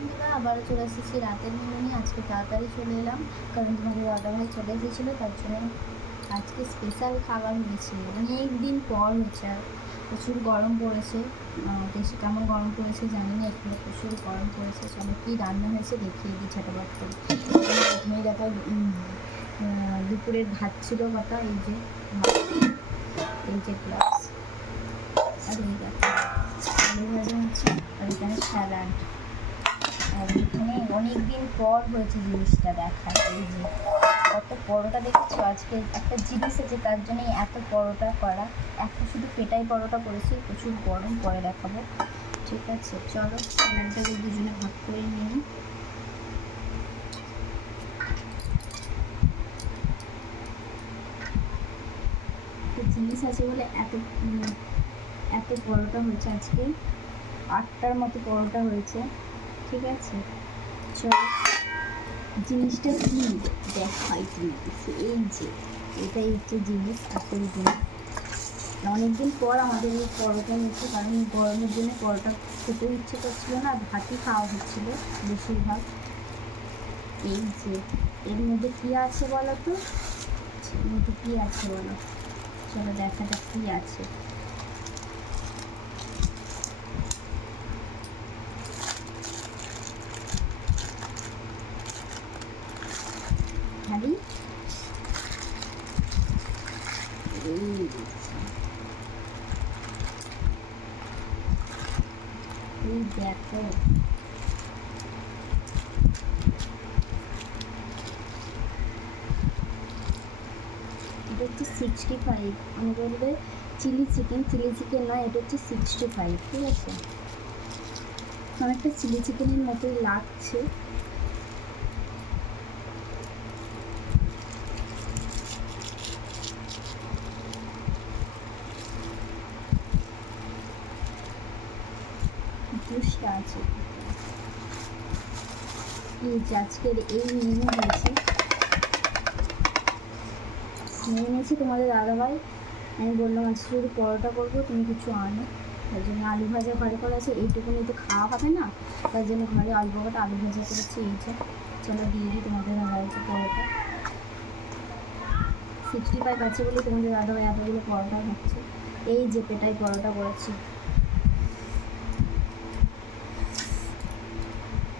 বন্ধুরা, আবারও চলে এসেছি রাতের মেনু নিয়ে আজকে তাড়াতাড়ি চলে এলাম, কারণ তোমাদের দাদাভাই চলে এসেছিল, তার জন্য আজকে স্পেশাল খাবার হয়েছে। অনেক দিন পর হয়েছে, আর প্রচুর গরম পড়েছে। দেশে কেমন গরম পড়েছে জানি না, এখানে প্রচুর গরম পড়েছে। চলো, কী রান্না হয়েছে দেখিয়ে দিই ছোটোবাট করে। প্রথমে দেখো দুপুরের ভাত ছিল কথা এই যে এই যে গ্লাস আর এই দেখো, আলু ভাজা হচ্ছে, আর এখানে স্যালাড অনেক দিন পর হয়েছে জিনিসটা দেখা এই যে কত পরোটা দেখেছ আজকে? একটা জিনিস আছে তার জন্যই এত পরোটা করা। এখন শুধু পেটাই পরোটা করেছি, প্রচুর গরম পরে দেখাবো। ঠিক আছে, চলো স্যালাডটাকে দুজনে ভাগ করে নিই। জিনিস আছে বলে এত এত পরোটা হয়েছে আজকে। আটটার মতো পরোটা হয়েছে। ঠিক আছে। চলো জিনিসটা কি দেখাই তোমাকে এই যে, এটাই হচ্ছে জিনিস আসল জিনিস। অনেকদিন পর আমাদের এই পরোটা হচ্ছে, কারণ গরমের জন্য পরোটা খেতেও ইচ্ছে করছিল না, ভাতই খাওয়া হচ্ছিল বেশিরভাগ। এই যে, এর মধ্যে কী আছে বলো তো? এর মধ্যে কী আছে বলো? চলো দেখা যাক কী আছে খালি এই দেখছি। দেখো এটা হচ্ছে সিক্সটি ফাইভ আমি বলবে চিলি চিকেন চিলি চিকেন নয় এটা হচ্ছে সিক্সটি ফাইভ ঠিক আছে? অনেকটা চিলি চিকেনের মতোই লাগছে। জুসটা আছে। এই আজকের এই মেনু হয়েছে। নিয়ে নিয়েছি তোমাদের দাদাভাই। আমি বললাম, আজকে যদি পরোটা করব, তুমি কিছু আনো। তার জন্য আলু ভাজা ঘরে করা আছে। এইটুকুনি তো খাওয়া হবে না। তার জন্য ঘরে অল্প কটা আলু ভাজা করেছি। এই যে, চলো দিয়ে দিই তোমাদের দাদাভাইকে পরোটা। সিক্সটি ফাইভ আছে বলে তোমাদের দাদাভাই এতগুলো পরোটা খাচ্ছে। এই যে পেটাই পরোটা করেছি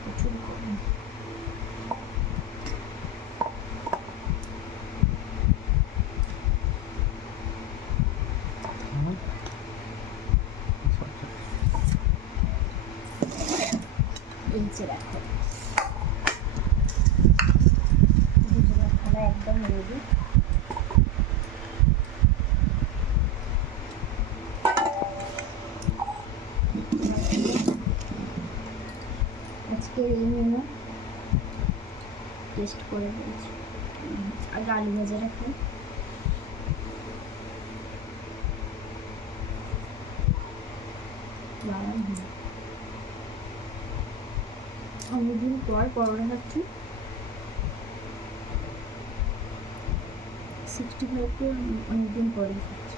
প্রচুর গরম। যে দেখো দুজনের একদম রেডি আজকে এই মেনু টেস্ট করে দিয়েছি। আগে আলু ভাজা রাখি। হলো। অনেকদিন পর পরোটা খাচ্ছি। সিক্সটি ফাইভকে অনেকদিন পরে খাচ্ছি।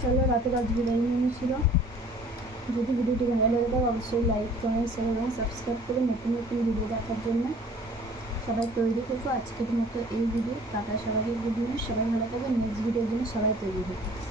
চলো রাতে আজ বিরিয়ানি ছিল যদি ভিডিওটি ভালো লাগে অবশ্যই লাইক কমেন্ট শেয়ার এবং সাবস্ক্রাইব করে নতুন নতুন ভিডিও দেখার জন্য। সবাই তৈরি করব আজকের মতো এই ভিডিও টাটা সবাইকে গুড সবাই ভালো থাকবে নেক্সট ভিডিওর জন্য সবাই তৈরি হবে